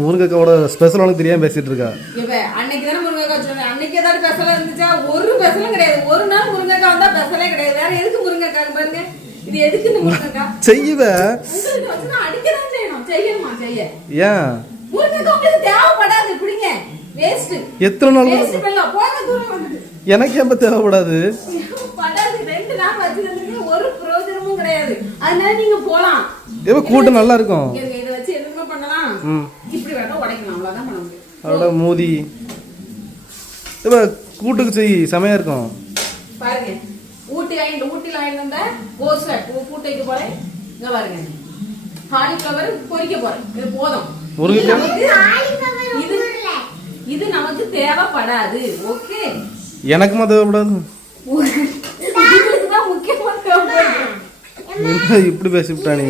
முருங்கைக்காவோட special உனக்கு தெரியாம பேசிட்டு இருக்கா அன்னைக்கு தானே முருங்கைக்காய் சொன்னேன். அன்னைக்கு ஏதாவது பெசலா இருந்துச்சா? ஒரு பெசலும் கிடையாது. ஒரு நாள் முருங்கைக்காய் வந்தா பெசலே கிடையாது. வேற எதுக்கு முருங்கைக்காய் பாருங்க? இது எதுக்கு இந்த முருங்கைக்காய்? செய்வ உங்களுக்கு வச்சு நான் அடிக்கதான் செய்யணும். செய்யணுமா, செய்ய. ஏன் முருங்கைக்காய் உங்களுக்கு தேவைப்படாது. பிடிங்க. Waste. எத்தனை நாள் தூரம். எனக்கு ஏன் தேவைப்படாது படாது. ரெண்டு நாள் வச்சிருந்தீங்க, ஒரு பிரயோஜனமும் கிடையாது அதனால நீங்க போலாம். ஏவ கூட்டம் நல்லா இருக்கும் இங்க இதை வச்சு எதுவுமே பண்ணலாம். இப்படி வேணா உடைக்கலாம் அவ்வளவுதான் பண்ண முடியும். அதோட மூதி. ஏவ கூட்டுக்கு செய் செமையா இருக்கும். பாருங்க. ஊட்டி வாங்கிட்டு ஊட்டில வாங்கிட்டு வந்த கோஸ் கூட்டு வைக்க போறேன். இங்க பாருங்க. காலிஃபிளவர் பொரிக்க போறேன். இது போதும். இது- இது இது நமக்கு தேவைப்படாது. ஓகே எனக்குமா தேவைப்படாது இதுக்கு தான் முக்கியமா தேவைப்படுது என்ன இப்படி பேசிவிட்டா நீ